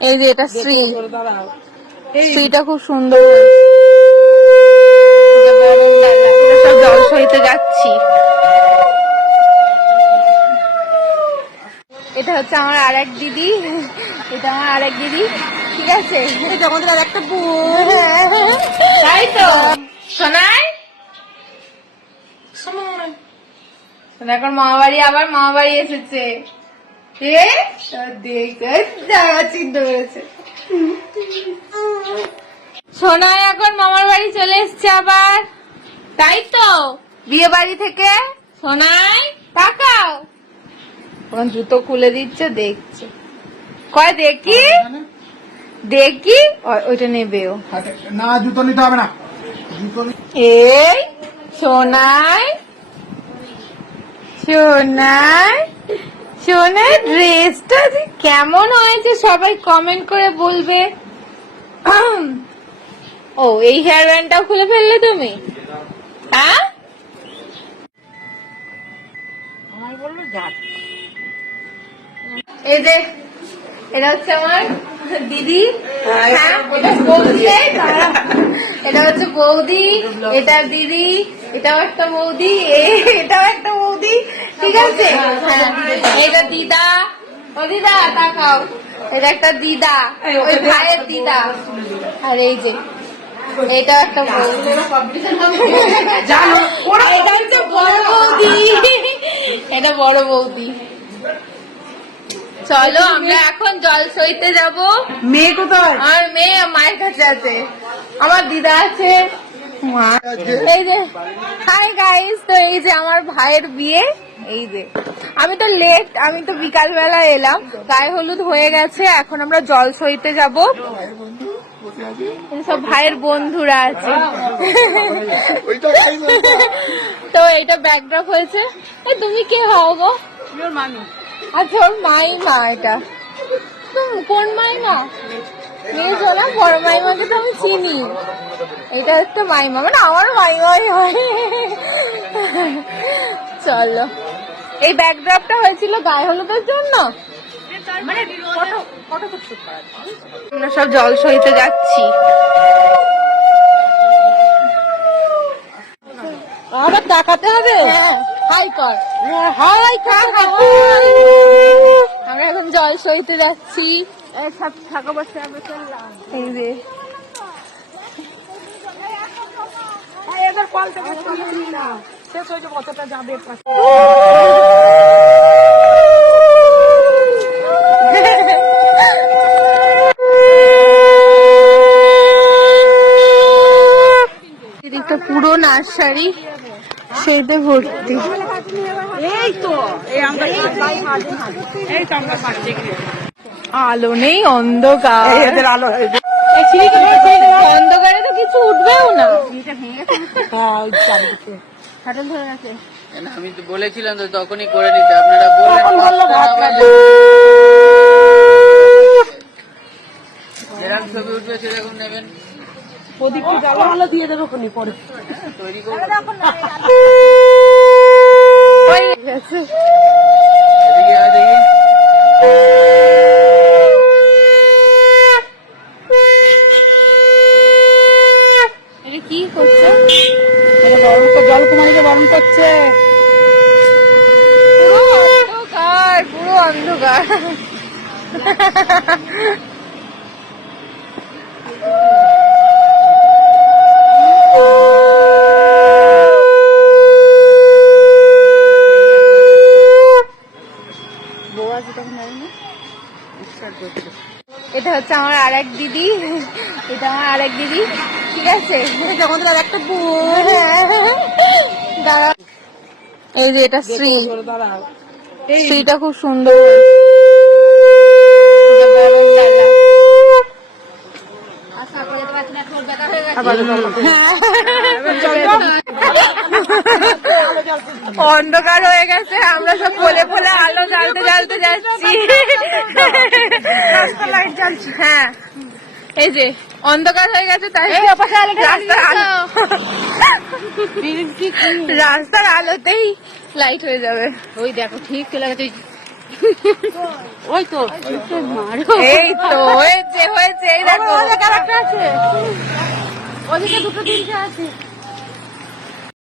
এই যে এটা শ্রী শ্রীটা খুব সুন্দর। সব জল যাচ্ছি। এটা হচ্ছে আমার আর এক দিদি। এটা আমার আর এক দিদি। ঠিক আছে? জগতের আর একটা বউ। তাই তো? শোনাই শোনা এখন মামা বাড়ি আবার মামা বাড়ি এসেছে। এ দেখে চিনতে পেরেছে সোনাই এখন মামার বাড়ি চলে এসছে আবার। তাই তো। বিয়ে বাড়ি থেকে? সোনাই তাকাও। এখন জুতো খুলে দিচ্ছে দেখছে। কয় দেখি? দেখি? ও- ওইটা নেবেও না জুতো নিতে হবে না এই সোনাই সোনাই সোনাই ড্রেসটা যে কেমন হয়েছে সবাই কমেন্ট করে বলবে। ও এই হেয়ার ব্যান্ডটাও খুলে ফেললে তুমি? হ্যাঁ? এই যে এটা হচ্ছে আমার দিদি। হ্যাঁ এটা বৌদি এটা হচ্ছে বৌদি এটা দিদি। এটাও একটা বৌদি এটাও একটা বৌদি ঠিক আছে? হ্যাঁ এটা দিদা ও দিদা তাকাও। এটা একটা দিদা ওই ভাইয়ের দিদা। আর এই যে এটা একটা বৌদি। এটা হচ্ছে বড় বৌদি। এটা বড় বৌদি। চলো আমরা এখন জল সইতে যাব। মেয়ে কোথায়? আমার মেয়ে মায়ের কাছে আছে। আমার দিদা আছে। এই যে হাই গাইস তো এই যে আমার ভাইয়ের বিয়ে এই যে। আমি তো লেট আমি তো বিকাল বেলা এলাম গায়ে হলুদ হয়ে গেছে এখন আমরা জল সইতে যাব। সব ভাইয়ের বন্ধুরা আছে। তো এটা ব্যাকড্রপ হয়েছে। তুমি কে হও গো? আচ্ছা ওর মাইমা এটা। হুম, কোন মাইমা? নিয়েছো না বড় মাইমাকে তো আমি চিনি। এটা একটা মাইমা মানে আমার মাইমাই হয়। চলো। এই ব্যাকড্রপটা হয়েছিল গায়ে হলুদের জন্য? মানে আমরা সব জল সইতে যাচ্ছি। আবার তাকাতে হবে? হ্যাঁ হাই কর। হাই খা আমরা এখন জল সইতে যাচ্ছি। সব থাকা বসে আমরা চললাম এই যে এদের কল থেকে না। শেষ কতটা যাবে পাশে। এদিকটা পুরো নার্সারি সেইতে ভর্তি। এই তো আলো নেই অন্ধকার। অন্ধকারে কিছু উঠবেও না। হ্যাঁ না, আমি তো বলেছিলাম তো তখনই করে নিতে। আপনারা বললেন ছবি উঠবে সেরকম নেবেন। প্রদীপটি জ্বালা ভালো দিয়ে দেবো খুনি পরে? তৈরি করে হয়ে গেছে এদিকে আয় দেখি এটা কি করছে জল কুমারীকে বারণ করছে এটা হচ্ছে আমার আর এক দিদি। এটা আমার আর এক দিদি। ঠিক আছে? জগতের আর একটা দাঁড়া। এই যে এটা শ্রী। শ্রীটা খুব সুন্দর যে বরণ ডালা। অন্ধকার হয়ে গেছে আমরা সব ফলে ফলে আলো জ্বালতে জ্বালতে যাচ্ছি। হ্যাঁ। এই যে অন্ধকার হয়ে গেছে তাই রাস্তার আলোতেই লাইট হয়ে যাবে। ওই দেখো ঠিক চলে গেছে। ওই তো এই তো হয়েছে হয়েছে এই দেখো। আছে। ওদিকে দুটো তিনটে আছে।